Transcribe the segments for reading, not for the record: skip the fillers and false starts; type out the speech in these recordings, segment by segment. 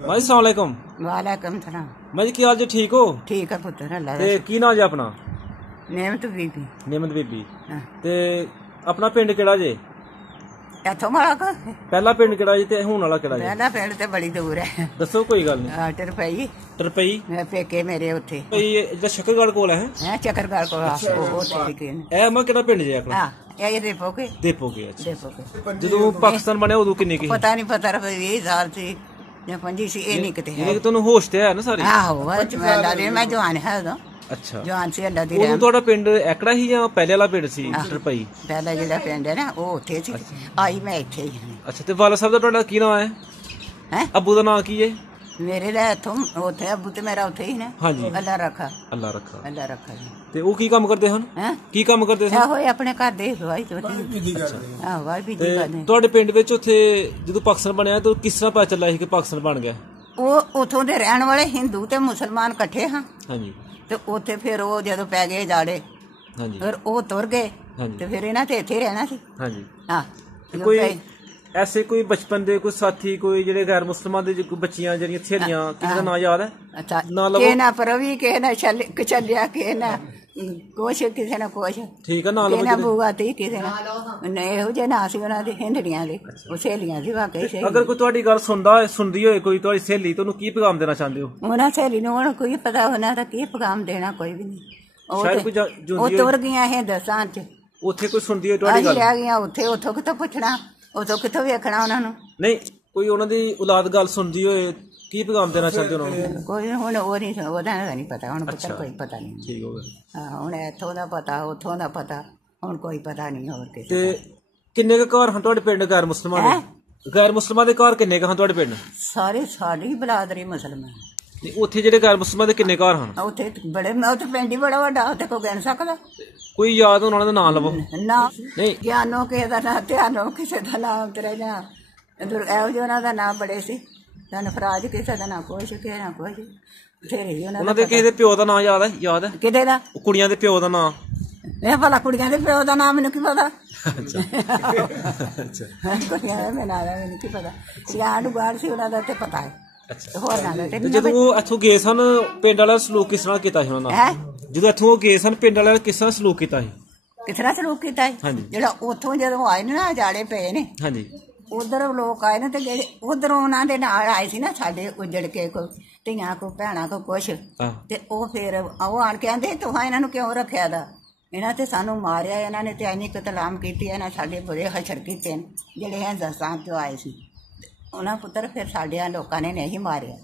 भाई अस्सलाम वालेकुम। वालेकुम सलाम। भाई की हाल जी, ठीक हो? ठीक है पुत्र अल्लाह ते की नाम जी अपना? नेमत बीबी। नेमत बीबी। हाँ। ते अपना पिंड केड़ा जे? इथों वाला का पहला पिंड केड़ा जी ते हुण वाला केड़ा जी? पहला पिंड ते बड़ी दूर है। दसो कोई गल नहीं। टरपई टरपई पेके मेरे उत्थे भाई जेड़ा शकरगढ़ कोल है हैं चक्करगढ़ को उत्थे के ए मैं केड़ा पिंड जे अपना? हां ये देखो के अच्छा देखो के जदों पाकिस्तान बनया उदों किन्नी की? पता नहीं पता रहा 20 साल से या 25 से ये नहीं किते है। ये तन्नू होश ते है ना सारी? हां मैं जवान है उदों। अच्छा जवान से अल्लाह दी उदों ਤੁਹਾਡਾ ਪਿੰਡ ਐਕੜਾ ਹੀ ਜਾਂ ਪਹਿਲੇ ਵਾਲਾ ਪਿੰਡ ਸੀ ਟਰਪਈ? पहला जेड़ा पिंड है ना वो उत्थे सी आई मैं इत्थे ही। ਅੱਛਾ ਤੇ ਵਾਲਾ ਸਾਹਿਬ ਦਾ ਤੁਹਾਡਾ ਕੀ ਨਾਮ ਹੈ? हैं ਅੱਬੂ ਦਾ ਨਾਮ ਕੀ ਹੈ? मेरे लिए इथों उत्थे अब्बू ते मेरा उत्थे ही ना। हाँ जी। अल्लाह रखा ਅੱਲਾ ਰੱਖਾ। अल्लाह रखा जी। ਤੇ ਉਹ ਕੀ ਕੰਮ ਕਰਦੇ ਹਨ? हैं ਕੀ ਕੰਮ ਕਰਦੇ ਸੀ? ਆਹੋ ਆਪਣੇ ਘਰ ਦੇ ਹਵਾਈ ਚੋਤੀ ਆਹ ਵਾਈ ਵੀ ਤੇ ਕਰਦੇ ਤੁਹਾਡੇ ਪਿੰਡ ਵਿੱਚ ਉੱਥੇ ਜਦੋਂ ਪਾਕਿਸਤਾਨ ਬਣਿਆ ਤਾਂ ਕਿਸ ਤਰ੍ਹਾਂ ਪਤਾ ਚੱਲਿਆ ਸੀ ਕਿ ਪਾਕਿਸਤਾਨ ਬਣ ਗਿਆ? ਉਹ ਉਥੋਂ ਦੇ ਰਹਿਣ ਵਾਲੇ ਹਿੰਦੂ ਤੇ ਮੁਸਲਮਾਨ ਇਕੱਠੇ ਹਾਂ ਹਾਂਜੀ ਤੇ ਉੱਥੇ ਫਿਰ ਉਹ ਜਦੋਂ ਪੈ ਗਏ ਜਾੜੇ ਹਾਂਜੀ ਫਿਰ ਉਹ ਤੁਰ ਗਏ ਹਾਂਜੀ ਤੇ ਫਿਰ ਇਹਨਾਂ ਤੇ ਇੱਥੇ ਰਹਿਣਾ ਸੀ। ਹਾਂਜੀ ਹਾਂ ਕੋਈ ਐਸੇ ਕੋਈ ਬਚਪਨ ਦੇ ਕੋਈ ਸਾਥੀ ਕੋਈ ਜਿਹੜੇ ਗੈਰ ਮੁਸਲਮਾਨ ਦੇ ਕੋਈ ਬੱਚੀਆਂ ਜਿਹੜੀਆਂ ਸਹੇਲੀਆਂ ਕਿਸੇ ਦਾ ਨਾਂ ਯਾਦ ਹੈ? ਅੱਛਾ ਨਾ ਲਵੋ ਕਿਸੇ ਨਾ ਪਰਵੀ ਕਿਸੇ ਨਾ ਚੱਲਿਆ ਕਿਸੇ ਨਾ ਕੁਛ ਕਿਸੇ ਨਾ ਕੁਛ ਠੀਕ ਹੈ ਨਾ ਕਿਸੇ ਲਵੋ ਨਾ ਬੂਆ ਤੇ ਕਿਸੇ ਨਾ ਇਹੋ ਜਿਹੇ ਨਾਂ ਸੀ ਉਹਨਾਂ ਦੇ ਹਿੰਦੜੀਆਂ ਦੇ ਉਹ ਸਹੇਲੀਆਂ ਸੀ ਵਾਕਈ ਸਹੀ। ਅਗਰ ਕੋਈ ਤੁਹਾਡੀ ਗੱਲ ਸੁਣਦੀ ਹੋਏ ਕੋਈ ਤੁਹਾਡੀ ਸਹੇਲੀ ਤਾਂ ਉਹਨੂੰ ਕੀ ਪੈਗਾਮ ਦੇਣਾ ਚਾਹੁੰਦੇ ਹੋ? ਉਹਨਾਂ ਸਹੇਲੀ ਨੂੰ ਹੁਣ ਕੋਈ ਪਤਾ ਉਹਨਾਂ ਦਾ ਕੀ ਪੈਗਾਮ ਦੇਣਾ ਕੋਈ ਵੀ ਨਹੀਂ। ਸ਼ਾਇਦ ਕੋਈ ਉਹ ਤੁਰ ਗਈਆਂ ਇਹ ਦਸਾਂ ਚ ਉੱਥੇ ਕੋਈ ਸੁਣਦੀ ਹੋਏ ਤੁਹਾਡੀ ਗੱਲ? ਰਹਿ ਗਈਆਂ ਉੱਥੇ ਉੱਥੋਂ ਕਿੱਥੋਂ ਪੁੱਛਣਾ ਉੱਥੋਂ ਕਿੱਥੋਂ ਵੇਖਣਾ ਉਹਨਾਂ ਨੂੰ? ਨਹੀਂ ਕੋਈ ਉਹਨਾਂ ਦੀ ਔਲਾਦ ਗੱਲ ਸੁਣਦੀ ਹੋਏ ਕੀ ਪੈਗਾਮ ਦੇਣਾ ਚਾਹੁੰਦੇ ਉਹਨਾਂ ਨੂੰ? ਕੋਈ ਹੁਣ ਉਹ ਨਹੀਂ ਉਹਦਾ ਨਹੀਂ ਪਤਾ ਹੁਣ ਪੁੱਤਰ ਕੋਈ ਪਤਾ ਨਹੀਂ। ਠੀਕ ਹੋ ਗਿਆ। ਹਾਂ ਹੁਣ ਇੱਥੋਂ ਦਾ ਪਤਾ ਉੱਥੋਂ ਦਾ ਪਤਾ ਹੁਣ ਕੋਈ ਪਤਾ ਨਹੀਂ ਹੋਰ ਕਿਸੇ ਤੇ ਕਿੰਨੇ ਕੁ ਘਰ ਹਨ ਤੁਹਾਡੇ ਪਿੰਡ ਗੈਰ ਮੁਸਲਮਾਨ ਦੇ? ਗੈਰ ਮੁਸਲਮਾਨ ਦੇ ਘਰ ਕਿੰਨੇ ਕੁ ਹਨ ਤੁਹਾਡੇ ਪਿੰਡ? ਸਾਰੇ ਸਾਡੀ ਬਲਾਦਰੀ ਮੁਸਲਮਾਨ। ਤੇ ਉੱਥੇ ਜਿਹੜੇ ਗੈਰ ਮੁਸਲਮਾਨ ਦੇ ਕਿੰਨੇ ਘਰ ਹਨ? ਉੱਥੇ ਬੜੇ ਉੱਥੇ ਪਿੰਡ ਹੀ ਬੜਾ ਵੱਡਾ ਉੱਥੇ ਕੋਈ ਗਿਣ ਸਕਦਾ? ਕੋਈ ਯਾਦ ਉਹਨਾਂ ਦਾ ਨਾਂ ਲਵੋ। ਨਾ ਨਹੀਂ ਗਿਆਨੋ ਕਿਸੇ ਦਾ ਨਾਂ ਧਿਆਨੋ ਕਿਸੇ ਦਾ ਨਾਮ ਤੇਰੇ ਜਾਂ ਇਹੋ ਜਿਹੇ ਉਹਨਾਂ ਦਾ ਨਾਂ ਬੜੇ ਸੀ। ਨਫਰਾਜ ਕਿਸੇ ਦਾ ਨਾਂ ਕੁਛ ਕਿਸੇ ਨਾ ਕੁਛ ਬਥੇਰੇ ਹੀ ਉਹਨਾਂ ਦੇ ਕਿਸੇ ਦੇ ਪਿਓ ਦਾ ਨਾਂ ਯਾਦ ਹੈ? ਯਾਦ ਹੈ ਕਿਹਦੇ ਦਾ? ਕੁੜੀਆਂ ਦੇ ਪਿਓ ਦਾ ਨਾਂ? ਇਹ ਭਲਾ ਕੁੜੀਆਂ ਦੇ ਪਿਓ ਦਾ ਨਾਮ ਮੈਨੂੰ ਕੀ ਪਤਾ? ਅੱਛਾ ਕੁੜੀਆਂ ਦਾ ਮੈਨੂੰ ਕੀ ਪਤਾ? ਸਿਆੜ ਉਗਾੜ ਸੀ ਉਹਨਾਂ ਦਾ ਤੇ ਪਤਾ ਹੈ। ਹੋਰ ਨਾ ਤੇ ਜਦੋਂ ਉਹ ਇੱਥੋਂ ਗਏ ਸਨ ਪਿੰਡ ਵਾਲਾ ਸਲੂਕ ਕਿਸ ਤਰ੍ਹਾਂ ਕੀਤਾ ਸੀ ਉਹਨਾਂ ਨਾਲ? ਜਦੋਂ ਇੱਥੋਂ ਗਏ ਸਨ ਪਿੰਡ ਵਾਲਿਆਂ ਕਿਸ ਤਰ੍ਹਾਂ ਸਲੂਕ ਕੀਤਾ ਸੀ? ਕਿਸ ਤਰ੍ਹਾਂ ਸਲੂਕ ਕੀਤਾ ਹੈ? ਜਿਹੜਾ ਉੱਥੋਂ ਜਦੋਂ ਆਏ ਨੇ ਨਾ ਜਾੜੇ ਪਏ ਨੇ ਹਾਂਜੀ ਉਧਰ ਲੋਕ ਆਏ ਨੇ ਤੇ ਜਿਹੜੇ ਉਧਰੋਂ ਉਹਨਾਂ ਦੇ ਨਾਲ ਆਏ ਸੀ ਨਾ ਸਾਡੇ ਉਜੜ ਕੇ ਕੋਈ ਧੀਆਂ ਕੋ ਭੈਣਾਂ ਕੋ ਕੁਛ ਤੇ ਉਹ ਫਿਰ ਉਹ ਆਣ ਕੇ ਆਂਦੇ ਤੁਹਾਂ ਇਹਨਾਂ ਨੂੰ ਕਿਉਂ ਰੱਖਿਆ ਦਾ? ਇਹਨਾਂ ਤੇ ਸਾਨੂੰ ਮਾਰਿਆ ਇਹਨਾਂ ਨੇ ਤੇ ਐਨੀ ਕਤਲਾਮ ਕੀਤੀ ਇਹਨਾਂ ਸਾਡੇ ਬੁਰੇ ਹਸ਼ਰ ਕੀਤੇ ਨੇ ਜਿਹੜੇ ਹਿੰਦੁਸਤਾਨ ਤੋਂ ਆਏ ਸੀ ਉਹਨਾਂ ਪੁੱਤਰ ਫਿਰ ਸਾਡੇ ਲੋਕਾਂ ਨੇ ਨਹੀਂ ਮਾਰਿਆ।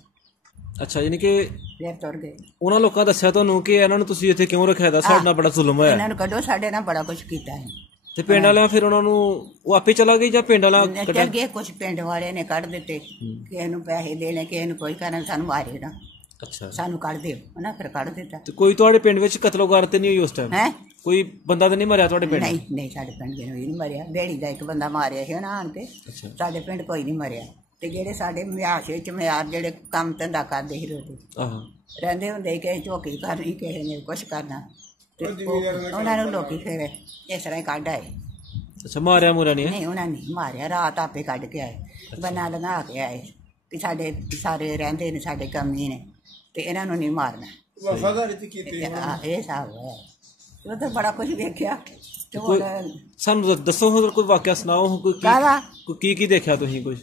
ਅੱਛਾ ਯਾਨੀ ਕਿ ਫਿਰ ਤੁਰ ਗਏ। ਉਹਨਾਂ ਲੋਕਾਂ ਦੱਸਿਆ ਤੁਹਾਨੂੰ ਕਿ ਇਹਨਾਂ ਨੂੰ ਤੁਸੀਂ ਇੱਥੇ ਕਿਉਂ ਰੱਖਿਆ ਦਾ? ਸਾਡੇ ਨਾਲ ਬੜਾ ਜ਼ੁਲਮ ਹੋਇਆ, ਇਹਨਾਂ ਨੂੰ ਕੱਢੋ, ਸਾਡੇ ਨਾਲ ਬੜਾ ਕੁਛ ਕੀਤਾ ਹੈ। ਤੇ ਪਿੰਡ ਵਾਲਿਆਂ ਫਿਰ ਉਹਨਾਂ ਨੂੰ ਉਹ ਆਪੇ ਚਲਾ ਗਈ ਜਾਂ ਪਿੰਡ ਵਾਲਾ ਚੱਲ ਗਏ? ਕੁਛ ਪਿੰਡ ਵਾਲੇ ਨੇ ਕੱਢ ਦਿੱਤੇ, ਕਿਸੇ ਨੂੰ ਪੈਸੇ ਦੇਣੇ ਕਿਸੇ ਨੂੰ ਕੋਈ ਕਰਨ ਸਾਨੂੰ ਮਾਰੇ ਨਾ। ਅੱਛਾ ਸਾਨੂੰ ਕੱਢ ਦਿਓ ਉਹਨਾਂ ਫਿਰ ਕੱਢ ਦਿੱਤਾ। ਤੇ ਕੋਈ ਤੁਹਾਡੇ ਪਿੰਡ ਵਿੱਚ ਕਤਲੋਗਾਰ ਤੇ ਨਹੀਂ ਹੋਈ ਉਸ ਟਾਈਮ? ਹੈ ਕੋਈ ਬੰਦਾ ਤਾਂ ਨਹੀਂ ਮਰਿਆ ਤੁਹਾਡੇ ਪਿੰਡ? ਨਹੀਂ ਨਹੀਂ ਸਾਡੇ ਪਿੰਡ ਕੋਈ ਨਹੀਂ ਮਰਿਆ। ਬੇੜੀ ਦਾ ਇੱਕ ਬੰਦਾ ਮਾਰਿਆ ਸੀ ਉਹਨਾਂ ਆਣ ਕੇ, ਸਾਡੇ ਪਿੰਡ ਕੋਈ ਨਹੀਂ ਮਰਿਆ। ਤੇ ਜਿਹੜੇ ਸਾਡੇ ਮਿਆਸ ਵਿੱਚ ਮਿਆਰ ਜਿਹੜੇ ਕੰਮ ਧੰਦਾ ਕਰਦੇ ਸੀ ਰੋਟੀ ਰਹਿੰਦੇ ਹੁੰਦੇ ਕਿਸੇ ਝੋਕੀ ਕਰਨੀ ਕਿਸੇ ਨੇ ਕੁਛ ਕਰਨਾ ਤੇ ਉਹਨਾਂ ਨੂੰ ਲੋਕੀ ਫਿਰ ਇਸ ਤਰ੍ਹਾਂ ਹੀ ਕੱਢ ਆਏ। ਅੱਛਾ ਮਾਰਿਆ ਮੁਰਿਆ ਨਹੀਂ ਉਹਨਾਂ ਨੇ ਮਾਰਿਆ, ਰਾਤ ਆਪੇ ਕੱਢ ਕੇ ਆਏ, ਬੰਨਾ ਲੰਘਾ ਕੇ ਆਏ ਕਿ ਸਾਡੇ ਸਾਰੇ ਰਹਿੰਦੇ ਨੇ ਸਾਡੇ ਕਮੀ ਨੇ ਤੇ ਇਹਨਾਂ ਨੂੰ ਨਹੀਂ ਮਾਰਨਾ। ਇਹ ਹਿਸਾਬ ਹੋਇਆ। ਉਹ ਤਾਂ ਬੜਾ ਕੁਛ ਵੇਖਿਆ। ਸਾਨੂੰ ਦੱਸੋ ਹੋਰ ਕੋਈ ਵਾਕਿਆ ਸੁਣਾਓ। ਕੀ ਕੀ ਦੇਖਿਆ ਤੁਸੀਂ? ਕੁਛ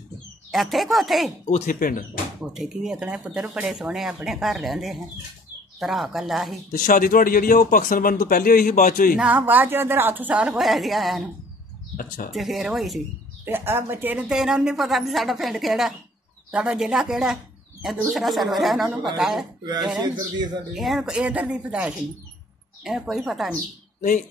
ਇੱਥੇ ਕੋ ਉੱਥੇ ਪਿੰਡ ਉੱਥੇ ਕੀ ਵੇਖਣਾ ਪੁੱਤਰ? ਬੜੇ ਸੋਹਣੇ ਆਪਣੇ ਘਰ ਰਹਿੰਦੇ ਹੈ, ਭਰਾ ਕੱਲਾ ਸੀ। ਤੇ ਸ਼ਾਦੀ ਤੁਹਾਡੀ ਜਿਹੜੀ ਆ ਉਹ ਪਾਕਿਸਤਾਨ ਬਣਨ ਤੋਂ ਪਹਿਲੇ ਹੋਈ ਸੀ ਬਾਅਦ ਚ ਹੋਈ? ਨਾ ਬਾਅਦ ਚ ਉਧਰ 8 ਸਾਲ ਹੋਇਆ ਸੀ ਆਇਆ ਨੂੰ। ਅੱਛਾ ਤੇ ਫਿਰ ਹੋਈ ਸੀ। ਤੇ ਆ ਬੱਚੇ ਨੂੰ ਤੇ ਇਹਨਾਂ ਨੂੰ ਨਹੀਂ ਪਤਾ ਵੀ ਸਾਡਾ ਪਿੰਡ ਕਿਹੜਾ, ਸਾਡਾ ਜ਼ਿਲ੍ਹਾ ਕਿਹੜਾ। ਇਹ ਦੂਸਰਾ ਸਰਵਰ ਹੈ, ਇਹਨਾਂ ਨੂੰ ਪਤਾ ਹੈ। ਇਧਰ ਦੀ ਪਦਾਇਸ਼ ਨਹੀਂ, ਇਹ ਕੋਈ ਪਤਾ ਨਹੀਂ। ਨਹੀਂ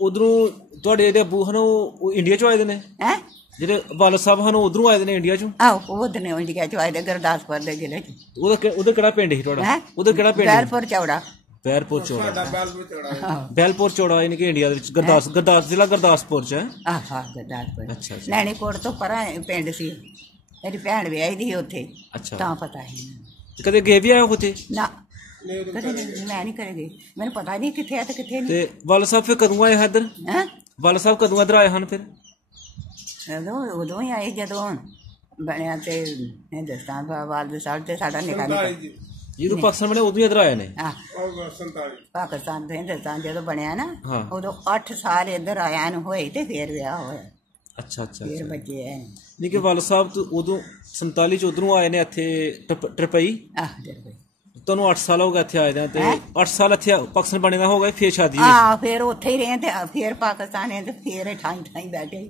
ਉਧਰੋਂ ਤੁਹਾਡੇ ਜਿਹੜੇ ਅੱਬੂ ਹਨ ਉਹ ਇੰਡੀਆ ਚੋਂ ਆਏ ਦੇ ਨੇ? ਹੈ ਜਿਹੜੇ ਵਾਲਦ ਸਾਹਿਬ ਹਨ ਉਧਰੋਂ ਆਏ ਦੇ ਨੇ ਇੰਡੀਆ ਚੋਂ? ਆਹੋ ਉਧਰ ਨੇ ਇੰਡੀਆ ਚੋਂ ਆਏ ਦੇ, ਗੁਰਦਾਸਪੁਰ ਦੇ ਜ਼ਿਲ੍ਹੇ ਚ। ਉਹਦਾ ਕਿਹੜਾ ਪਿੰਡ ਸੀ ਤੁਹਾਡਾ? ਉਹਦਾ ਕਿਹੜਾ ਪਿੰਡ? ਬੈਲਪੁਰ ਚੌੜਾ। ਬੈਲਪੁਰ ਚੌੜਾ। ਬੈਲਪੁਰ ਚੌੜਾ ਯਾਨੀ ਕਿ ਇੰਡੀਆ ਦੇ ਵਿੱਚ ਜ਼ਿਲ੍ਹਾ ਗੁਰਦਾਸਪੁਰ ਚ ਹੈ। ਆਹ ਗੁਰਦਾਸਪੁਰ। ਅੱਛਾ ਨੈਣੀਕੋਟ ਤੋਂ ਪਰਾਂ ਪਿੰਡ ਸੀ, ਮੇਰੀ ਭੈਣ ਵਿਆਹੀ ਦੀ ਉੱਥੇ। ਅੱਛਾ ਤਾਂ ਪਤਾ ਸੀ। ਕਦੇ ਗਏ ਵੀ ਆਏ ਉੱਥੇ? ਨਾ ਮੈਂ ਨਹੀਂ ਕਰੇ ਗਈ, ਮੈਨੂੰ ਪਤਾ ਨਹੀਂ ਕਿੱਥੇ ਆ ਤੇ ਕਿੱਥੇ ਨਹੀਂ। ਤੇ ਵਾਲਦ ਸਾਹਿਬ ਫਿਰ ਕਦੋਂ ਆਏ ਇੱਧਰ? ਵਾਲਦ ਸਾਹਿਬ ਕਦੋਂ ਇੱਧਰ ਆਏ ਹਨ ਫਿਰ? ਉਦੋਂ ਹੀ ਆਏ ਜਦੋਂ ਬਣਿਆ ਤੇ ਹਿੰਦੁਸਤਾਨ ਵਾਲ ਸਾਹਿਬ ਤੇ ਸਾਡਾ ਨਿਕਾ ਜਦੋਂ ਪਾਕਿਸਤਾਨ ਬਣਿਆ ਉਦੋਂ ਹੀ ਇੱਧਰ ਆਏ ਨੇ। ਪਾਕਿਸਤਾਨ ਤੇ ਹਿੰਦੁਸਤਾਨ ਜਦੋਂ ਬਣਿਆ ਨਾ ਹਾਂ। ਉਦੋਂ 8 ਸਾਲ ਇੱਧਰ ਆਇਆ ਨੂੰ ਹੋਏ ਤੇ ਫੇਰ ਵਿਆਹ ਹੋਇਆ, ਅੱਛਾ ਅੱਛਾ ਫੇਰ ਬੱਚੇ ਆਏ। ਨਹੀਂ ਕਿ ਵਾਲ ਸਾਹਿਬ ਤੋਂ ਉਦੋਂ 47 ਚ ਉਧਰੋਂ ਆਏ ਨੇ ਇੱਥੇ ਟਰਪਈ। ਤੁਹਾਨੂੰ 8 ਸਾਲ ਹੋ ਗਏ ਇੱਥੇ ਆਏ ਨੇ ਤੇ 8 ਸਾਲ ਇੱਥੇ ਪਾਕਿਸਤਾਨ ਬਣੇ ਦਾ ਹੋ ਗਏ, ਫੇਰ ਸ਼ਾਦੀ ਹੋਈ। ਹਾਂ ਫੇਰ ਉੱਥੇ ਹੀ ਰਹੇ ਤੇ ਫੇਰ ਪਾਕਿਸਤਾਨ ਤੇ ਫੇਰ ਠਾਈ ਬੈਠੇ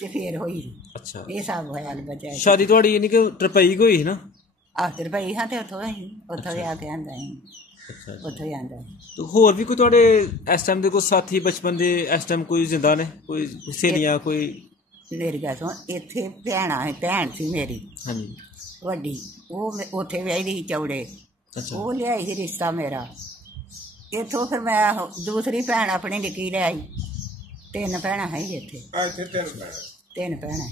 ਤੇ ਫੇਰ ਹੋਈ। ਅੱਛਾ ਇਹ ਸਭ ਹੋਇਆ ਬੱਚਾ। ਸ਼ਾਦੀ ਤੁਹਾਡੀ ਯਾਨੀ ਕਿ ਟਰਪਈ ਹੋਈ ਸੀ ਨਾ? ਆਖਰ ਭਾਈ ਹਾਂ ਤੇ ਉੱਥੋਂ ਹੀ ਆ ਕੇ ਆਂਦਾ ਅੱਛਾ ਉੱਥੋਂ ਹੀ ਆਂਦਾ। ਤੇ ਹੋਰ ਵੀ ਕੋਈ ਤੁਹਾਡੇ ਇਸ ਟਾਈਮ ਦੇ ਕੋਈ ਸਾਥੀ ਬਚਪਨ ਦੇ ਇਸ ਟਾਈਮ ਕੋਈ ਜ਼ਿੰਦਾ ਨੇ, ਕੋਈ ਸਹੇਲੀਆਂ ਕੋਈ? ਮੇਰੀ ਗੱਲ ਸੁਣ, ਇੱਥੇ ਭੈਣ ਸੀ ਮੇਰੀ ਹਾਂਜੀ ਵੱਡੀ, ਉਹ ਉੱਥੇ ਵਿਆਹੀ ਦੀ ਚੌੜੇ, ਉਹ ਲਿਆਈ ਸੀ ਰਿਸ਼ਤਾ ਮੇਰਾ ਇੱਥੋਂ। ਫਿਰ ਮੈਂ ਦੂਸਰੀ ਭੈਣ ਆਪਣੀ ਨਿੱਕੀ ਲਿਆਈ। 3 ਭੈਣਾਂ ਹੈ ਇੱਥੇ, 3 ਭੈਣਾਂ।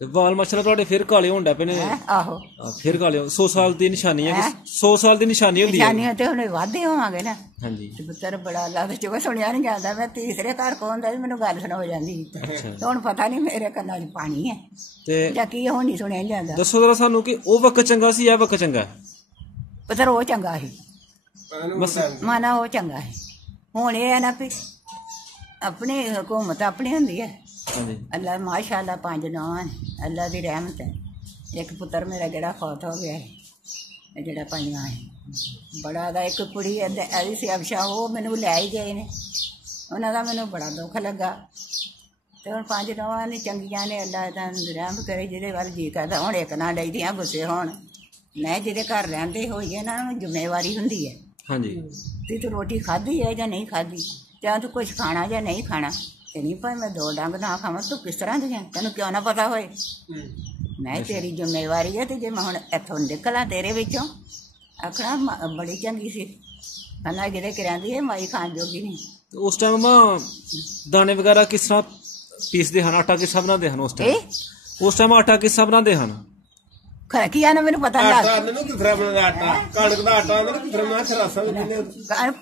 ਤੇ ਵਾਲ ਮਾਸ਼ਾਅੱਲਾ ਤੁਹਾਡੇ ਫਿਰ ਕਾਲੇ ਹੋਣ ਡੇ ਪਏ ਨੇ। ਆਹੋ ਫਿਰ ਕਾਲੇ 100 ਸਾਲ ਦੀ ਨਿਸ਼ਾਨੀ ਹੈ। 100 ਸਾਲ ਦੀ ਨਿਸ਼ਾਨੀ ਹੁੰਦੀ ਹੈ। ਨਿਸ਼ਾਨੀਆਂ ਤੇ ਹੁਣ ਵਾਧੇ ਹੋਵਾਂਗੇ ਨਾ। ਹਾਂਜੀ ਪੁੱਤਰ ਬੜਾ ਲੱਗ ਚੁੱਕਾ, ਸੁਣਿਆ ਨਹੀਂ ਜਾਂਦਾ। ਮੈਂ ਤੀਸਰੇ ਘਰ ਕੋਲ ਹੁੰਦਾ ਮੈਨੂੰ ਗੱਲ ਸੁਣਾ ਹੋ ਜਾਂਦੀ। ਹੁਣ ਪਤਾ ਨਹੀਂ ਮੇਰੇ ਕੰਨਾਂ 'ਚ ਪਾਣੀ ਹੈ ਤੇ ਜਾਂ ਕੀ ਹੁਣ ਨਹੀਂ ਸੁਣਿਆ ਜਾਂਦਾ। ਦੱਸੋ ਜਰਾ ਸਾਨੂੰ ਕਿ ਉਹ ਵਕਤ ਚੰਗਾ ਸੀ ਜਾਂ ਵਕਤ ਚੰਗਾ? ਪੁੱਤਰ ਉਹ ਚੰਗਾ ਸੀ, ਮਾਨਾ ਉਹ ਚੰਗਾ ਸੀ। ਹੁਣ ਇਹ ਹੈ ਨਾ ਵੀ ਆਪਣੀ ਹਕੂਮਤ ਆਪਣੀ ਹੁੰਦੀ ਹੈ। ਅੱਲਾ ਮਾਸ਼ਾਅੱਲਾ 5 ਨੌਂ ਅੱਲਾ ਦੀ ਰਹਿਮਤ ਹੈ। ਇੱਕ ਪੁੱਤਰ ਮੇਰਾ ਜਿਹੜਾ ਫੌਤ ਹੋ ਗਿਆ ਹੈ, ਜਿਹੜਾ 5ਵਾਂ ਹੈ ਬੜਾ ਦਾ। ਇੱਕ ਕੁੜੀ ਐਦੀ ਸੀ ਅਬਸ਼ਾ, ਉਹ ਮੈਨੂੰ ਲੈ ਹੀ ਗਏ ਨੇ। ਉਹਨਾਂ ਦਾ ਮੈਨੂੰ ਬੜਾ ਦੁੱਖ ਲੱਗਾ। ਤੇ ਹੁਣ 5 ਨੌਂ ਨੇ ਚੰਗੀਆਂ ਨੇ, ਅੱਲਾ ਦਾ ਰਹਿਮ ਕਰੇ ਜਿਹਦੇ ਵੱਲ ਜੀ ਕਰਦਾ। ਹੁਣ ਇੱਕ ਨਾ ਡਈਦੀਆਂ ਗੁੱਸੇ ਹੋਣ। ਮੈਂ ਜਿਹਦੇ ਘਰ ਰਹਿੰਦੇ ਹੋਈਏ ਨਾ, ਉਹਨੂੰ ਜ਼ਿੰਮੇਵਾਰੀ ਹੁੰਦੀ ਹੈ। ਹਾਂਜੀ ਤੇ ਤੂੰ ਰੋਟੀ ਖਾਧੀ ਹੈ ਜਾਂ ਨਹੀਂ ਖਾਧੀ, ਜਾਂ ਤੂੰ ਕੁਛ ਖਾਣਾ ਜਾਂ ਨਹੀਂ ਖਾਣਾ। ਤੇ ਨਹੀਂ ਭਾਈ ਮੈਂ 2 ਡੰਗ ਨਾ ਖਾਵਾਂ, ਤੂੰ ਕਿਸ ਤਰ੍ਹਾਂ ਦੀ ਹੈ, ਤੈਨੂੰ ਕਿਉਂ ਨਾ ਪਤਾ ਹੋਏ। ਮੈਂ ਤੇਰੀ ਜ਼ਿੰਮੇਵਾਰੀ ਹੈ। ਤੇ ਜੇ ਮੈਂ ਹੁਣ ਇੱਥੋਂ ਨਿਕਲਾਂ ਤੇਰੇ ਵਿੱਚੋਂ, ਆਖਣਾ ਬੜੀ ਚੰਗੀ ਸੀ ਖਾਣਾ ਜਿਹਦੇ ਕਰਾਂਦੀ ਹੈ, ਮਾਈ ਖਾਣ ਜੋਗੀ ਨਹੀਂ। ਉਸ ਟਾਈਮ ਮਾਂ ਦਾਣੇ ਵਗੈਰਾ ਕਿਸ ਤਰ੍ਹਾਂ ਪੀਸਦੇ ਹਨ? ਆਟਾ ਕਿਸ ਹਿਸਾਬ ਬਣਾਉਂਦੇ ਹਨ ਉਸ ਟਾਈਮ? ਆਟਾ ਕਿਸ ਹਿਸਾਬ ਬਣਾਉਂਦੇ ਹਨ? ਖਰਕੀਆਂ ਨਾ ਮੈਨੂੰ ਪਤਾ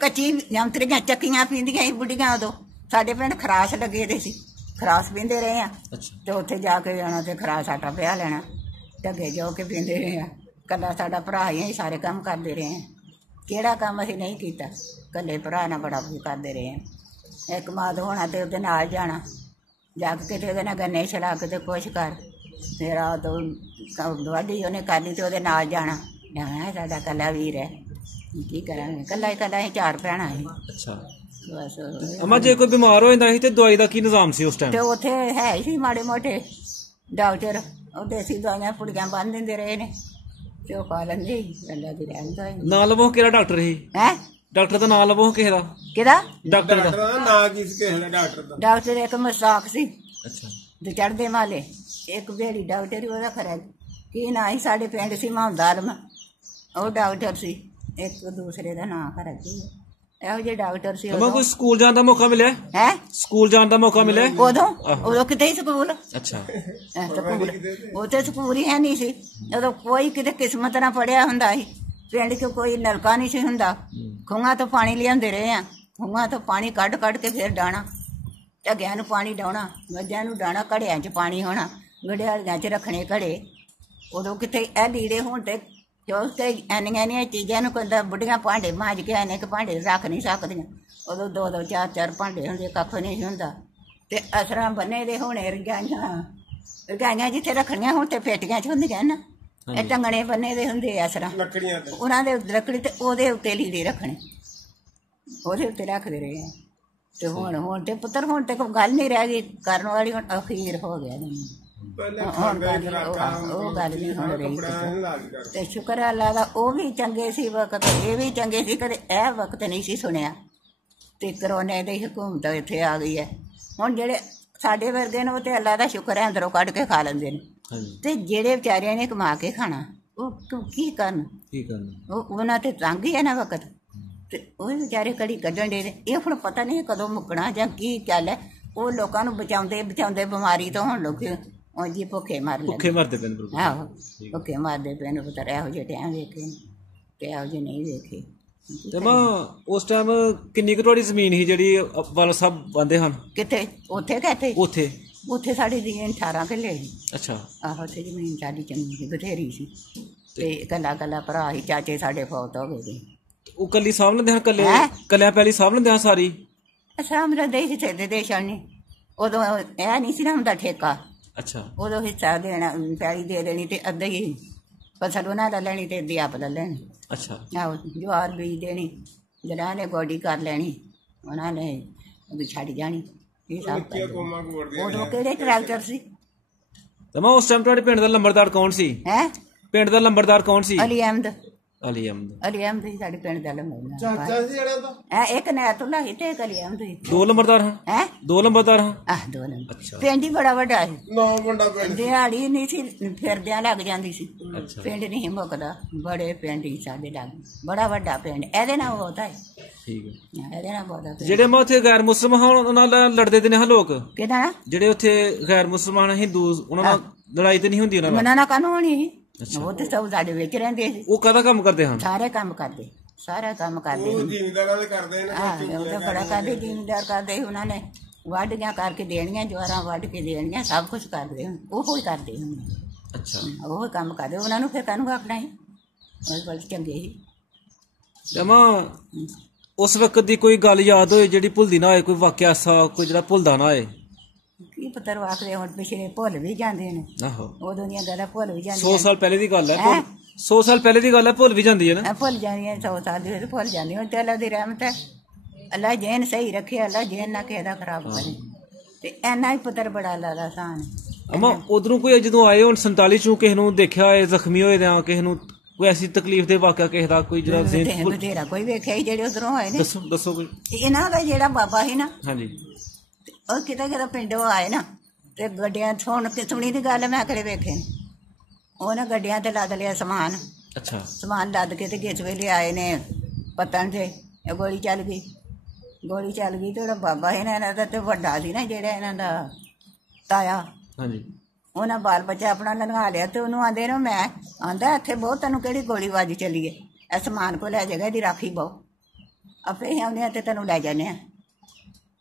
ਕੱਚੀ ਜੰਤਰੀਆਂ ਚੱਕੀਆਂ ਪੀਂਦੀਆਂ ਸੀ ਬੁੱਢੀਆਂ। ਉਦੋਂ ਸਾਡੇ ਪਿੰਡ ਖਰਾਸ ਲੱਗੇ ਦੇ ਸੀ, ਖਰਾਸ ਪੀਂਦੇ ਰਹੇ ਆ। ਤੇ ਉੱਥੇ ਜਾ ਕੇ ਜਾਣਾ ਤੇ ਖਰਾਸ ਆਟਾ ਪਿਆ ਲੈਣਾ, ਢੱਗੇ ਜੋ ਕੇ ਪੀਂਦੇ ਰਹੇ ਆ। ਕੱਲਾ ਸਾਡਾ ਭਰਾ ਹੀ ਅਸੀਂ ਸਾਰੇ ਕੰਮ ਕਰਦੇ ਰਹੇ ਆ। ਕਿਹੜਾ ਕੰਮ ਅਸੀਂ ਨਹੀਂ ਕੀਤਾ, ਕੱਲੇ ਭਰਾ ਨਾਲ ਬੜਾ ਕੁਝ ਕਰਦੇ ਰਹੇ ਆ। ਇੱਕ ਮਾਦ ਹੋਣਾ ਤੇ ਉਹਦੇ ਨਾਲ ਜਾਣਾ, ਜਾ ਕੇ ਕਿਤੇ ਉਹਦੇ ਨਾਲ ਗੰਨੇ ਛਲਾ ਕੇ ਤੇ ਕੁਛ ਕਰ। ਮੇਰਾ ਉਦੋਂ ਵਾਢੀ ਉਹਨੇ ਕਰਨੀ ਤੇ ਉਹਦੇ ਨਾਲ ਜਾਣਾ। ਸਾਡਾ ਕੱਲਾ ਵੀਰ ਹੈ, ਕੀ ਕਰਾਂਗੇ। ਕੱਲਾ ਹੀ 4 ਭੈਣਾਂ ਸੀ। ਅੱਛਾ ਬਸ ਅਮਾ ਜੇ ਕੋਈ ਬਿਮਾਰ ਹੋ ਜਾਂਦਾ ਸੀ ਤੇ ਦਵਾਈ ਦਾ ਕੀ ਨਿਜ਼ਾਮ ਸੀ ਉਸ ਟਾਈਮ? ਤੇ ਉੱਥੇ ਹੈ ਸੀ ਮਾੜੇ ਮੋਟੇ ਡਾਕਟਰ, ਉਹ ਦੇਸੀ ਦਵਾਈਆਂ ਪੁੜੀਆਂ ਬੰਨ ਦਿੰਦੇ ਰਹੇ ਨੇ ਤੇ ਉਹ ਖਾ ਲੈਂਦੇ। ਅੱਲਾ ਦੀ ਰਹਿਮਤ ਹੋਈ। ਨਾਂ ਲਵੋ ਕਿਹੜਾ ਡਾਕਟਰ ਸੀ? ਡਾਕਟਰ ਦਾ ਨਾਂ ਲਵੋ ਕਿਸੇ ਦਾ? ਕਿਹਦਾ ਡਾਕਟਰ ਦਾ ਨਾਂ ਕੀ ਸੀ ਕਿਸੇ ਦਾ? ਡਾਕਟਰ ਇੱਕ ਮਸਾਕ ਸੀ। ਅੱਛਾ ਤੇ ਚੜ੍ਹਦੇ ਮਾਲੇ ਇੱਕ ਬੇੜੀ ਡਾਕਟਰ, ਉਹਦਾ ਖਰਾ ਕੀ ਨਾਂ ਸੀ, ਸਾਡੇ ਪਿੰਡ ਸੀ ਮੁਹੰਮਦ ਆਲਮ, ਉਹ ਡਾਕਟਰ ਸੀ। ਇੱਕ ਦੂਸਰੇ ਦਾ ਨਾਂ ਖਰਾ ਕੀ ਇਹੋ ਜਿਹੇ ਡਾਕਟਰ ਸੀ। ਕੋਈ ਸਕੂਲ ਜਾਣ ਦਾ ਮੌਕਾ ਮਿਲਿਆ ਹੈ? ਸਕੂਲ ਜਾਣ ਦਾ ਮੌਕਾ ਮਿਲਿਆ ਉਦੋਂ ਕਿਤੇ ਹੀ ਸਕੂਲ। ਅੱਛਾ ਸਕੂਲ ਉੱਥੇ ਸਕੂਲ ਹੀ ਹੈ ਨਹੀਂ ਸੀ ਉਦੋਂ। ਕੋਈ ਕਿਤੇ ਕਿਸਮਤ ਨਾਲ ਪੜ੍ਹਿਆ ਹੁੰਦਾ ਸੀ। ਪਿੰਡ 'ਚ ਕੋਈ ਨਲਕਾ ਨਹੀਂ ਸੀ ਹੁੰਦਾ। ਖੂਹਾਂ ਤੋਂ ਪਾਣੀ ਲਿਆਉਂਦੇ ਰਹੇ ਆ। ਖੂਹਾਂ ਤੋਂ ਪਾਣੀ ਕੱਢ ਕੇ ਫਿਰ ਡਾਣਾ, ਝੱਗਿਆਂ ਨੂੰ ਪਾਣੀ ਡਾਉਣਾ, ਮੱਝਾਂ ਨੂੰ ਡਾਣਾ, ਘੜਿਆਂ 'ਚ ਪਾਣੀ ਹੋਣਾ, ਗੜਿਆਲੀਆਂ 'ਚ ਰੱਖਣੇ ਘੜੇ। ਉਦੋਂ ਕਿਤੇ ਇਹ ਲੀੜੇ ਹੁਣ ਤੇ ਇੰਨੀਆਂ ਚੀਜ਼ਾਂ ਨੂੰ ਕਹਿੰਦਾ ਬੁੱਢੀਆਂ ਭਾਂਡੇ ਮਾਂਜ ਕੇ ਇੰਨੇ ਕੁ ਭਾਂਡੇ ਰੱਖ ਨਹੀਂ ਸਕਦੀਆਂ। ਉਦੋਂ 2-2 4-4 ਭਾਂਡੇ ਹੁੰਦੇ, ਕੱਖ ਨਹੀਂ ਸੀ ਹੁੰਦਾ। ਤੇ ਅਸਰਾਂ ਬੰਨੇ ਦੇ ਹੋਣੇ ਰਜਾਈਆਂ ਜਿੱਥੇ ਰੱਖਣੀਆਂ ਹੁਣ ਤੇ ਪੇਟੀਆਂ 'ਚ ਹੁੰਦੀਆਂ ਨਾ, ਇਹ ਟੰਗਣੇ ਬੰਨੇ ਦੇ ਹੁੰਦੇ ਅਸਰਾਂ ਉਹਨਾਂ ਦੇ ਲੱਕੜੀ ਤੇ ਉਹਦੇ ਉੱਤੇ ਲੀੜੇ ਰੱਖਣੇ, ਉਹਦੇ ਉੱਤੇ ਰੱਖਦੇ ਰਹੇ ਆ। ਤੇ ਹੁਣ ਤੇ ਪੁੱਤਰ ਹੁਣ ਤੇ ਕੋਈ ਗੱਲ ਨਹੀਂ ਰਹਿ ਗਈ ਕਰਨ ਵਾਲੀ, ਹੁਣ ਅਖੀਰ ਹੋ ਗਿਆ। ਉਹ ਗੱਲ ਨਹੀਂ ਹੁਣ ਰਹੀ। ਤੇ ਸ਼ੁਕਰ ਅੱਲਾ ਦਾ, ਉਹ ਵੀ ਚੰਗੇ ਸੀ ਵਕਤ, ਇਹ ਵੀ ਚੰਗੇ ਸੀ। ਕਦੇ ਇਹ ਵਕਤ ਨਹੀਂ ਸੀ ਸੁਣਿਆ। ਤੇ ਕਰੋਨੇ ਦੀ ਹਕੂਮਤ ਇੱਥੇ ਆ ਗਈ ਹੈ। ਹੁਣ ਜਿਹੜੇ ਸਾਡੇ ਵਰਗੇ ਨੇ ਉਹ ਤੇ ਅੱਲਾ ਦਾ ਸ਼ੁਕਰ ਹੈ ਅੰਦਰੋਂ ਕੱਢ ਕੇ ਖਾ ਲੈਂਦੇ ਨੇ। ਤੇ ਜਿਹੜੇ ਵਿਚਾਰਿਆਂ ਨੇ ਕਮਾ ਕੇ ਖਾਣਾ ਉਹ ਕੀ ਕਰਨ? ਉਹਨਾਂ ਤੇ ਤੰਗ ਹੀ ਹੈ ਨਾ ਵਕਤ। ਤੇ ਉਹ ਵਿਚਾਰੇ ਕੜੀ ਕੱਢਣ ਦੇ ਨੇ। ਇਹ ਹੁਣ ਪਤਾ ਨਹੀਂ ਕਦੋਂ ਮੁੱਕਣਾ ਜਾਂ ਕੀ ਚੱਲ ਹੈ। ਉਹ ਲੋਕਾਂ ਨੂੰ ਬਚਾਉਂਦੇ ਬਿਮਾਰੀ ਤੋਂ ਹੁਣ ਲੋਕ ਜੀ ਭੁੱਖੇ ਮਰਦੇ ਪਏ। ਆਹੋ ਭੁੱਖੇ ਮਰਦੇ ਪਏ ਨੇ ਪੁੱਤਰ। ਇਹੋ ਜਿਹੇ ਟਾਈਮ ਵੇਖੇ ਤੇ ਇਹੋ ਜਿਹੇ ਨਹੀਂ ਵੇਖੇ। ਤੇ ਮਾਂ ਉਸ ਟਾਈਮ ਕਿੰਨੀ ਕੁ ਤੁਹਾਡੀ ਜ਼ਮੀਨ ਸੀ ਜਿਹੜੀ ਵਾਲਾ ਸਾਹਿਬ ਬੰਦੇ ਹਨ? ਕਿੱਥੇ? ਉੱਥੇ ਕਹਤੇ ਉੱਥੇ ਉੱਥੇ ਸਾਡੀ ਜ਼ਮੀਨ 18 ਕਿੱਲੇ ਸੀ। ਅੱਛਾ। ਆਹੋ ਉੱਥੇ ਜ਼ਮੀਨ ਸਾਡੀ ਚੰਗੀ ਸੀ, ਬਥੇਰੀ ਸੀ। ਤੇ ਕੱਲਾ ਭਰਾ ਸੀ, ਚਾਚੇ ਸਾਡੇ ਫੌਤ ਹੋ ਗਏ ਸੀ। ਉਹ ਕੱਲੀ ਸਾਂਭ ਲੈਂਦੇ ਹਨ, ਕੱਲਿਆਂ ਪਹਿਲੀ ਸਾਂਭ ਲੈਂਦੇ ਹਨ ਸਾਰੀ? ਅੱਛਾ, ਮੇਰਾ ਦੇਸ਼ ਤੇ ਦੇਸ਼ਾਂ ਨੇ ਉਦੋਂ ਇਹ ਨਹੀਂ ਸੀ ਨਾ ਹੁੰਦਾ ਠੇਕਾ। ਅੱਛਾ। ਉਦੋਂ ਹਿੱਸਾ ਦੇਣਾ, ਪੈਲੀ ਦੇ ਦੇਣੀ ਤੇ ਅੱਧਾ ਹੀ ਫਸਲ ਉਹਨਾਂ ਲੈ ਲੈਣੀ ਤੇ ਅੱਧੀ ਆਪ ਲੈ ਲੈਣੀ। ਅੱਛਾ। ਆਹੋ ਜਵਾਰ ਬੀਜ ਦੇਣੀ, ਜਿਹੜਾ ਨੇ ਗੋਡੀ ਕਰ ਲੈਣੀ, ਉਹਨਾਂ ਨੇ ਉਹ ਛੱਡ ਜਾਣੀ। ਇਹ ਸਭ ਉਦੋਂ ਕਿਹੜੇ ਟਰੈਕਟਰ ਸੀ? ਤੇ ਮੈਂ ਉਸ ਟਾਈਮ ਤੁਹਾਡੇ ਪਿੰਡ ਦਾ ਲੰਬੜਦਾਰ ਕੌਣ ਸੀ? ਹੈ ਪਿੰਡ ਦਾ ਲੰਬੜਦਾਰ ਕੌਣ ਸੀ? ਅਲੀ ਅਹਿਮਦ। ਅਲੀ ਅਹਿਮਦ ਸੀ ਸਾਡੇ ਪਿੰਡ ਦਾ ਲੰਬੜਦਾਰ। ਇੱਕ ਨੈਤੁੱਲਾ ਸੀ ਤੇ ਇੱਕ ਅਲੀ ਅਹਿਮਦ ਸੀ। 2 ਲੰਬੜਦਾਰ ਹਾਂ? ਹੈ 2 ਲੰਬੜਦਾਰ ਹਾਂ। 2 ਨੰਬਰ। ਪਿੰਡ ਹੀ ਬੜਾ ਵੱਡਾ ਸੀ, ਦਿਹਾੜੀ ਨਹੀਂ ਸੀ, ਫਿਰਦਿਆਂ ਲੱਗ ਜਾਂਦੀ ਸੀ। ਪਿੰਡ ਨਹੀਂ ਮੁੱਕਦਾ, ਬੜੇ ਪਿੰਡ ਹੀ ਸਾਡੇ ਲੱਗ, ਬੜਾ ਵੱਡਾ ਪਿੰਡ। ਇਹਦੇ ਨਾਲ ਬਹੁਤਾ ਹੈ। ਠੀਕ ਹੈ। ਇਹਦੇ ਨਾਲ ਬਹੁਤਾ। ਜਿਹੜੇ ਮੈਂ ਉੱਥੇ ਗੈਰ ਮੁਸਲਮਾਨ ਉਹਨਾਂ ਨਾਲ ਲੜਦੇ ਤੇ ਨੇ ਲੋਕ, ਕਿਹਦਾ? ਜਿਹੜੇ ਉੱਥੇ ਗੈਰ ਮੁਸਲਮਾਨ ਹਿੰਦੂ, ਉਹਨਾਂ ਨਾਲ ਲੜਾਈ ਤੇ ਨਹੀਂ ਹੁੰਦੀ ਉਹਨਾਂ ਨਾਲ ਕਾਨੂੰਨ ਹੋਣੀ ਸੀ। ਉਹ ਤੇ ਸਭ ਸਾਡੇ ਵਿੱਚ ਰਹਿੰਦੇ ਸੀ। ਉਹ ਕਾਹਦਾ ਕੰਮ ਕਰਦੇ ਹਨ? ਸਾਰੇ ਕੰਮ ਕਰਦੇ, ਸਾਰਾ ਕੰਮ ਕਰਦੇ। ਜ਼ਿਮੀਂਦਾਰਾਂ ਦੇ ਕਰਦੇ ਨੇ। ਉਹ ਤਾਂ ਬੜਾ ਕਰਦੇ, ਜ਼ਿਮੀਂਦਾਰ ਕਰਦੇ। ਉਹਨਾਂ ਨੇ ਵਾਢੀਆਂ ਕਰਕੇ ਦੇਣੀਆਂ, ਜਵਾਰਾਂ ਵੱਢ ਕੇ ਦੇਣੀਆਂ, ਸਭ ਕੁਛ ਕਰਦੇ ਹੁਣ। ਉਹ ਹੀ ਕਰਦੇ ਹੁਣ। ਅੱਛਾ। ਉਹ ਕੰਮ ਕਰਦੇ। ਉਹਨਾਂ ਨੂੰ ਫਿਰ ਕਾਹਨੂੰ ਆਖਣਾ ਸੀ? ਉਹ ਬੜੇ ਚੰਗੇ ਸੀ। ਜਮਾ ਉਸ ਵਕਤ ਦੀ ਕੋਈ ਗੱਲ ਯਾਦ ਹੋਏ ਜਿਹੜੀ ਭੁੱਲਦੀ ਨਾ ਹੋਏ, ਕੋਈ ਵਾਕਿਆ ਐਸਾ ਕੋਈ ਜਿਹੜਾ ਭੁੱਲਦਾ ਨਾ ਹੋਏ? ਕੀ ਪਤਾ ਆਖਦੇ ਹੁਣ, ਪਿਛਲੇ ਭੁੱਲ ਵੀ ਜਾਂਦੇ ਨੇ। ਆਹੋ, ਉਦੋਂ ਦੀਆਂ ਗੱਲਾਂ ਭੁੱਲ ਵੀ ਜਾਂਦੀਆਂ। 100 ਸਾਲ ਪਹਿਲੇ ਦੀ ਗੱਲ ਹੈ। 100 ਸਾਲ ਪਹਿਲੇ ਦੀ ਗੱਲ ਹੈ, ਭੁੱਲ ਵੀ ਜਾਂਦੀ ਹੈ ਨਾ। ਭੁੱਲ ਜਾਂਦੀਆਂ, 100 ਸਾਲ ਦੀ ਭੁੱਲ ਜਾਂਦੀਆਂ। ਤੇ ਅੱਲਾ ਦੀ ਰਹਿਮਤ ਹੈ, ਅੱਲਾ ਜੇਨ ਸਹੀ ਰੱਖੇ, ਅੱਲਾ ਜੇਨ ਨਾ ਕਿਸੇ ਦਾ ਖਰਾਬ ਕਰੇ। ਤੇ ਇੰਨਾ ਹੀ ਪੁੱਤਰ ਬੜਾ ਅੱਲਾ ਦਾ ਆਸਾਨ। ਅਮਾ ਉਧਰੋਂ ਕੋਈ ਜਦੋਂ ਆਏ ਹੁਣ 47 ਚੋਂ ਕਿਸੇ ਨੂੰ ਦੇਖਿਆ ਹੋਏ ਜ਼ਖਮੀ ਹੋਏ ਜਾਂ ਕਿਸੇ ਨੂੰ ਕੋਈ ਐਸੀ ਤਕਲੀਫ ਦੇ ਵਾਕਿਆ ਕਿਸੇ ਦਾ ਕੋਈ ਜਿਹੜਾ ਬਥੇਰਾ ਕੋਈ ਵੇਖਿਆ ਜਿਹੜੇ ਉਧਰੋਂ ਆਏ ਨੇ? ਦੱਸੋ ਕੋਈ। ਇਹਨਾਂ ਦਾ ਜਿਹੜਾ ਬਾਬਾ ਸੀ ਨਾ, ਹਾਂਜੀ, ਉਹ ਕਿਤੇ ਪਿੰਡੋਂ ਆਏ ਨਾ ਤੇ ਗੱਡੀਆਂ ਸੁਣੀ ਦੀ ਗੱਲ ਮੈਂ ਕਿਹੜੇ ਵੇਖੇ ਨੇ। ਉਹਨੇ ਗੱਡੀਆਂ ਤੇ ਲੱਦ ਲਿਆ ਸਮਾਨ। ਅੱਛਾ। ਸਮਾਨ ਲੱਦ ਕੇ ਤੇ ਕਿਸ ਵੇਲੇ ਆਏ ਨੇ ਪਤਨ ਤੇ ਇਹ ਗੋਲੀ ਚੱਲ ਗਈ। ਤੇ ਜਿਹੜਾ ਬਾਬਾ ਸੀ ਨਾ ਇਹਨਾਂ ਦਾ ਤੇ ਵੱਡਾ ਸੀ ਨਾ, ਜਿਹੜਾ ਇਹਨਾਂ ਦਾ ਤਾਇਆ। ਹਾਂਜੀ। ਉਹਨਾਂ ਬਾਲ ਬੱਚਾ ਆਪਣਾ ਲੰਘਾ ਲਿਆ ਤੇ ਉਹਨੂੰ ਆਂਦੇ ਨੇ, ਮੈਂ ਆਂਦਾ ਇੱਥੇ ਬਹੁਤ ਤੈਨੂੰ ਕਿਹੜੀ ਗੋਲੀ ਬਾਜੀ ਚੱਲੀ ਹੈ, ਇਹ ਸਮਾਨ ਕੋ ਲੈ ਜਾਏਗਾ, ਇਹਦੀ ਰਾਖੀ ਬਹੁ ਆਪੇ ਹੀ ਆਉਂਦੇ ਆ ਤੇ ਤੈਨੂੰ ਲੈ ਜਾਂਦੇ ਆ।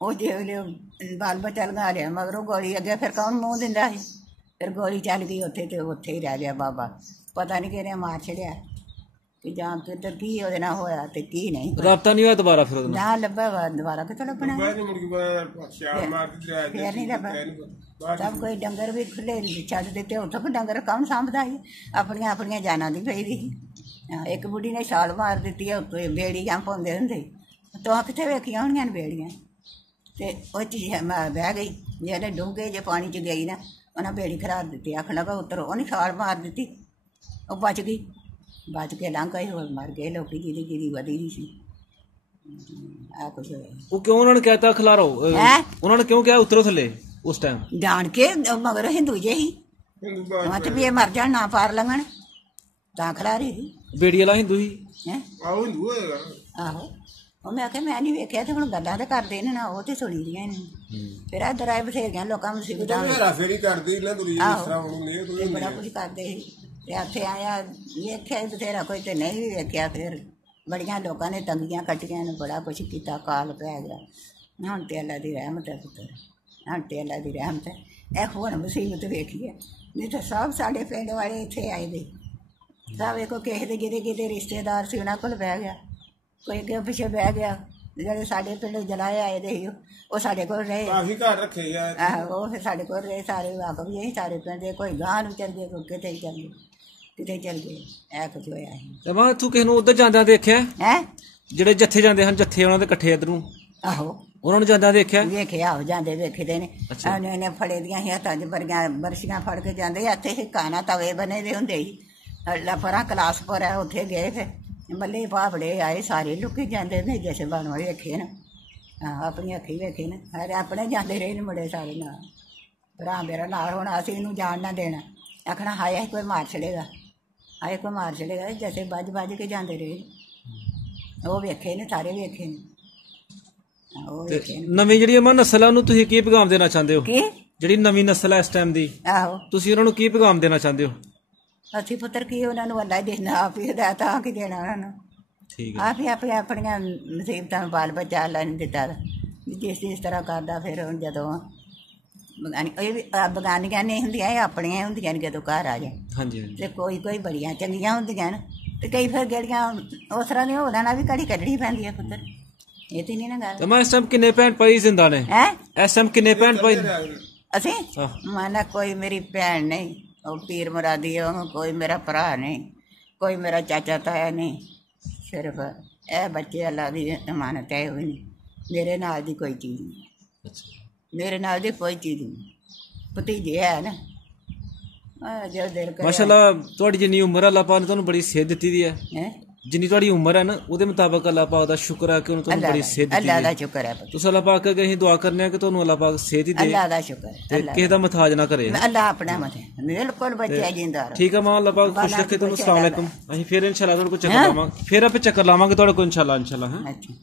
ਉਹ ਜੇ ਵੇਲੇ ਬਾਲ ਬੱਚਾ ਲੰਘਾ ਲਿਆ ਮਗਰੋਂ ਗੋਲੀ ਅੱਗੇ, ਫਿਰ ਕੌਣ ਮੂੰਹ ਦਿੰਦਾ ਸੀ? ਫਿਰ ਗੋਲੀ ਚੱਲ ਗਈ ਉੱਥੇ ਤੇ ਉੱਥੇ ਹੀ ਰਹਿ ਗਿਆ ਬਾਬਾ। ਪਤਾ ਨਹੀਂ ਕਿਹਨੇ ਮਾਰ ਛੜਿਆ ਕਿ ਜਾਂ ਕਿੱਧਰ ਕੀ ਉਹਦੇ ਨਾਲ ਹੋਇਆ ਤੇ ਕੀ ਨਹੀਂ। ਰਾਬਤਾ ਨਹੀਂ ਹੋਇਆ ਦੁਬਾਰਾ? ਫਿਰ ਉਹਦੇ ਨਾਲ ਲੱਭਾ ਦੁਬਾਰਾ ਕਿੱਥੋਂ ਲੱਭਣਾ? ਫਿਰ ਨਹੀਂ ਲੱਭਾ। ਸਭ ਕੋਈ ਡੰਗਰ ਵੀ ਖੁੱਲੇ ਛੱਡ ਦਿੱਤੇ, ਉੱਥੋਂ ਕੋਈ ਡੰਗਰ ਕੌਣ ਸਾਂਭਦਾ ਸੀ? ਆਪਣੀਆਂ ਜਾਨਾਂ ਦੀ ਪਈ ਦੀ। ਇੱਕ ਬੁੱਢੀ ਨੇ ਛਾਲ ਮਾਰ ਦਿੱਤੀ, ਉੱਤੇ ਬੇੜੀਆਂ ਪਾਉਂਦੇ ਹੁੰਦੇ। ਤਾਂ ਕਿੱਥੇ ਵੇਖੀਆਂ ਹੋਣੀਆਂ ਨੇ ਬੇੜੀਆਂ? ਤੇ ਉਹ ਚੀਜ਼ ਬਹਿ ਗਈ। ਜਿਹੜੇ ਡੂੰਘੇ ਜੇ ਪਾਣੀ 'ਚ ਗਈ ਨਾ, ਉਹਨਾਂ ਬੇੜੀ ਖਰਾਰ ਦਿੱਤੀ। ਆਖਣ ਲੱਗਾ ਉੱਤਰੋ, ਉਹਨੇ ਛਾਲ ਮਾਰ ਦਿੱਤੀ, ਉਹ ਬਚ ਗਈ। ਬਚ ਕੇ ਲੰਘ ਗਏ, ਹੋਰ ਮਰ ਗਏ ਲੋਕੀ ਜਿਹਦੀ ਵਧੀ ਨਹੀਂ ਸੀ। ਆ ਕੁਛ ਹੋਇਆ। ਉਹ ਕਿਉਂ ਉਹਨਾਂ ਨੇ ਕਹਿਤਾ ਖਿਲਾਰੋ? ਉਹਨਾਂ ਨੇ ਕਿਉਂ ਕਿਹਾ ਉਤਰੋ ਥੱਲੇ ਉਸ ਟਾਈਮ? ਜਾਣ ਕੇ ਮਗਰ ਹਿੰਦੂ ਜੇ ਹੀ ਮਤ ਵੀ ਇਹ ਮਰ ਜਾਣ ਨਾ ਪਾਰ ਲੰਘਣ, ਤਾਂ ਖਿਲਾਰੀ ਸੀ। ਬੇੜੀ ਵਾਲਾ ਹਿੰਦੂ ਸੀ? ਆਹੋ। ਉਹ ਮੈਂ ਆਖਿਆ ਮੈਂ ਨਹੀਂ ਵੇਖਿਆ ਤੇ ਹੁਣ ਗੱਲਾਂ ਤਾਂ ਕਰਦੇ ਨੇ ਨਾ, ਉਹ ਤੇ ਸੁਣੀ ਦੀਆਂ ਨੇ। ਫਿਰ ਇੱਧਰ ਆਏ ਬਥੇਰੀਆਂ ਲੋਕਾਂ ਮੁਸੀਬਤਾਂ। ਬੜਾ ਕੁਝ ਕਰਦੇ ਸੀ ਤੇ ਇੱਥੇ ਆਇਆ ਵੇਖਿਆ ਬਥੇਰਾ ਕੋਈ ਤੇ ਨਹੀਂ ਵੀ ਵੇਖਿਆ। ਫਿਰ ਬੜੀਆਂ ਲੋਕਾਂ ਨੇ ਤੰਗੀਆਂ ਕੱਟੀਆਂ ਨੇ, ਬੜਾ ਕੁਛ ਕੀਤਾ, ਕਾਲ ਪੈ ਗਿਆ। ਹੁਣ ਤੇ ਅੱਲਾ ਦੀ ਰਹਿਮਤ ਹੈ ਪੁੱਤਰ, ਹੁਣ ਤੇ ਅੱਲਾ ਦੀ ਰਹਿਮਤ ਹੈ। ਇਹ ਹੁਣ ਮੁਸੀਬਤ ਵੇਖੀਏ, ਨਹੀਂ ਤਾਂ ਸਭ ਸਾਡੇ ਪਿੰਡ ਵਾਲੇ ਇੱਥੇ ਆਏ ਦੇ ਸਭ। ਇੱਕ ਕਿਸੇ ਦੇ ਜਿਹਦੇ ਰਿਸ਼ਤੇਦਾਰ ਸੀ ਉਹਨਾਂ ਕੋਲ ਬਹਿ ਗਿਆ, ਕੋਈ ਅੱਗੇ ਪਿੱਛੇ ਬਹਿ ਗਿਆ। ਜਿਹੜੇ ਸਾਡੇ ਪਿੰਡ ਜਲਾਏ ਆਏ ਦੇ ਸੀ ਉਹ ਸਾਡੇ ਕੋਲ ਰਹੇ, ਕਾਫੀ ਘਰ ਰੱਖੇ ਆ। ਆਹੋ, ਉਹ ਫਿਰ ਸਾਡੇ ਕੋਲ ਰਹੇ ਸਾਰੇ। ਵਾਕਫ ਵੀ ਅਸੀਂ ਸਾਰੇ ਪਿੰਡ ਦੇ, ਕੋਈ ਗਾਂਹ ਨੂੰ ਚੱਲ ਗਏ, ਕੋਈ ਕਿਤੇ ਚੱਲ ਗਏ, ਕਿਤੇ ਚੱਲ ਗਏ। ਇਹ ਕੁਝ ਹੋਇਆ ਸੀ। ਤੇ ਮੈਂ ਤੂੰ ਕਿਸੇ ਨੂੰ ਉੱਧਰ ਜਾਂਦਿਆਂ ਦੇਖਿਆ? ਹੈ ਜਿਹੜੇ ਜੱਥੇ ਜਾਂਦੇ ਹਨ, ਜੱਥੇ ਉਹਨਾਂ ਦੇ ਇਕੱਠੇ ਇੱਧਰ ਨੂੰ, ਆਹੋ ਉਹਨਾਂ ਨੂੰ ਜਾਂਦਿਆਂ ਦੇਖਿਆ? ਵੇਖਿਆ, ਆਹੋ ਜਾਂਦੇ ਵੇਖਦੇ ਨੇ। ਉਹਨੇ ਫੜੇ ਦੀਆਂ ਸੀ ਹੱਥਾਂ 'ਚ ਬੜੀਆਂ ਬਰਸ਼ੀਆਂ ਫੜ ਕੇ ਜਾਂਦੇ। ਇੱਥੇ ਹਿੱਕਾ ਤਵੇ ਬਣੇ ਦੇ ਹੁੰਦੇ ਸੀ। ਪਰਾਂ ਕਲਾਸਪੁਰ ਹੈ, ਉੱਥੇ ਗਏ। ਫਿਰ ਮੱਲੇ ਭਾਪੜੇ ਆਏ, ਸਾਰੇ ਲੋਕੀ ਜਾਂਦੇ ਨੇ ਜੈਸੇ ਬਣਵਾ ਵੇਖੇ ਨਾ। ਹਾਂ, ਆਪਣੀ ਅੱਖੀ ਵੇਖੇ ਨਾ, ਸਾਰੇ ਆਪਣੇ ਜਾਂਦੇ ਰਹੇ ਨੇ ਮੁੰਡੇ ਸਾਰੇ ਨਾਲ। ਭਰਾ ਮੇਰਾ ਨਾਲ ਹੁਣ ਅਸੀਂ ਇਹਨੂੰ ਜਾਣ ਨਾ ਦੇਣਾ, ਆਖਣਾ ਹਾਏ ਕੋਈ ਮਾਰ ਛੜੇਗਾ, ਹਾਏ ਕੋਈ ਮਾਰ ਛੜੇਗਾ। ਜੈਸੇ ਬੱਜ ਕੇ ਜਾਂਦੇ ਰਹੇ। ਉਹ ਵੇਖੇ ਨੇ, ਸਾਰੇ ਵੇਖੇ ਨੇ। ਉਹ ਵੇਖੇ ਨੇ। ਨਵੀਂ ਜਿਹੜੀ ਅਮਾ ਨਸਲ ਆ, ਉਹਨੂੰ ਤੁਸੀਂ ਕੀ ਪੈਗਾਮ ਦੇਣਾ ਚਾਹੁੰਦੇ ਹੋ? ਕੀ ਜਿਹੜੀ ਨਵੀਂ ਨਸਲ ਹੈ ਇਸ ਟਾਈਮ ਦੀ, ਆਹੋ, ਤੁਸੀਂ ਉਹਨਾਂ ਨੂੰ ਕੀ ਪੈਗਾਮ ਦੇਣਾ ਚਾਹੁੰਦੇ ਹੋ? ਅਸੀਂ ਪੁੱਤਰ ਕੀ ਉਹਨਾਂ ਨੂੰ ਅੱਲਾ ਦੇਣਾ, ਆਪ ਹੀ ਹਦਾਇਤ ਆ ਕੀ ਦੇਣਾ ਉਹਨਾਂ ਨੂੰ। ਠੀਕ ਹੈ। ਆਪ ਹੀ ਆਪਣੀਆਂ ਮੁਸੀਬਤਾਂ ਨੂੰ ਬਾਲ ਬੱਚਾ ਅੱਲਾ ਨੇ ਦਿੱਤਾ, ਜਿਸ ਤਰ੍ਹਾਂ ਕਰਦਾ। ਫਿਰ ਹੁਣ ਜਦੋਂ ਬਗਾਨੀ ਇਹ ਵੀ ਬਗਾਨੀਆਂ ਨਹੀਂ ਹੁੰਦੀਆਂ, ਇਹ ਆਪਣੀਆਂ ਹੁੰਦੀਆਂ ਨੇ ਜਦੋਂ ਘਰ ਆ ਜਾ। ਹਾਂਜੀ ਹਾਂਜੀ ਤੇ ਕੋਈ ਬੜੀਆਂ ਚੰਗੀਆਂ ਹੁੰਦੀਆਂ ਨੇ ਤੇ ਕਈ ਫਿਰ ਜਿਹੜੀਆਂ ਉਸ ਤਰ੍ਹਾਂ ਦੀਆਂ ਹੋ ਜਾਣਾ ਵੀ ਘੜੀ ਕੱਢਣੀ ਪੈਂਦੀ ਹੈ ਪੁੱਤਰ। ਇਹ ਤੇ ਨਹੀਂ ਨਾ ਗੱਲ। ਤੇ ਮੈਂ ਇਸ ਟਾਈਮ ਕਿੰਨੇ ਭੈਣ ਭਾਈ ਜ਼ਿੰਦਾ ਨੇ? ਹੈ ਇਸ ਟਾਈਮ ਕਿੰਨੇ ਭੈਣ ਭਾਈ? ਅਸੀਂ ਮਾਨਾ ਕੋਈ ਮੇਰੀ ਭੈਣ ਨਹੀਂ, ਉਹ ਪੀਰ ਮੁਰਾਦੀ ਉਹ, ਕੋਈ ਮੇਰਾ ਭਰਾ ਨਹੀਂ, ਕੋਈ ਮੇਰਾ ਚਾਚਾ ਤਾਇਆ ਨਹੀਂ, ਸਿਰਫ ਇਹ ਬੱਚੇ ਅੱਲਾ ਦੀ ਅਮਾਨਤ ਹੈ। ਹੋਈ ਨਹੀਂ ਮੇਰੇ ਨਾਲ ਦੀ ਕੋਈ ਚੀਜ਼ ਨਹੀਂ, ਮੇਰੇ ਨਾਲ ਦੀ ਕੋਈ ਚੀਜ਼ ਨਹੀਂ। ਭਤੀਜੇ ਹੈ ਨਾ ਜੋ ਦਿਲ ਕਰੇ। ਮਾਸ਼ਾਅੱਲਾ ਤੁਹਾਡੀ ਜਿੰਨੀ ਉਮਰ ਹੈ ਅੱਲਾਹ ਪਾਕ ਨੇ ਤੁਹਾਨੂੰ ਬੜੀ ਸਿਹਤ ਦਿੱਤੀ ਦੀ ਹੈ। ਜਿੰਨੀ ਤੁਹਾਡੀ ਉਮਰ ਹੈ ਨਾ ਉਹਦੇ ਮੁਤਾਬਕ ਅੱਲਾਹ ਪਾਕ ਦਾ ਸ਼ੁਕਰ ਹੈ ਕਿ ਉਹਨੇ ਤੁਹਾਨੂੰ ਬੜੀ ਸਿਹਤ ਦਿੱਤੀ ਅੱਲਾਹ ਹੈ। ਦਾ ਸ਼ੁਕਰ ਹੈ। ਤੁਸੀਂ ਅੱਲਾਹ ਪਾਕ ਅੱਗੇ ਅਸੀਂ ਦੁਆ ਕਰਨੇ ਆ ਕਿ ਤੁਹਾਨੂੰ ਅੱਲਾਹ ਪਾਕ ਸਿਹਤ ਹੀ ਦੇ, ਅੱਲਾਹ ਦਾ ਸ਼ੁਕਰ ਹੈ। ਤੇ ਕਿਸੇ ਦਾ ਮਥਾਜ ਨਾ ਕਰੇ। ਅੱਲਾਹ ਆਪਣਾ ਮਤੇ ਬਿਲਕੁਲ ਬੱਚਾ ਜਿੰਦਾ ਰਹੇ। ਠੀਕ ਹੈ ਮਾਂ, ਅੱਲਾਹ ਪਾਕ ਖੁਸ਼ ਰੱਖੇ ਤੁਹਾਨੂੰ। ਅਸਲਾਮ ਵਾਲੇਕੁਮ। ਅਸੀਂ ਫਿਰ ਇਨਸ਼ਾਅੱਲਾ ਤੁਹਾਡੇ ਕੋਲ ਚੱਕਰ ਲਾਵਾਂਗੇ, ਫਿਰ ਆਪੇ ਚੱਕਰ ਲਾਵਾਂਗੇ ਤੁਹਾਡੇ ਕੋਲ ਇਨਸ਼ਾਅੱਲਾ। ਅੱਛਾ।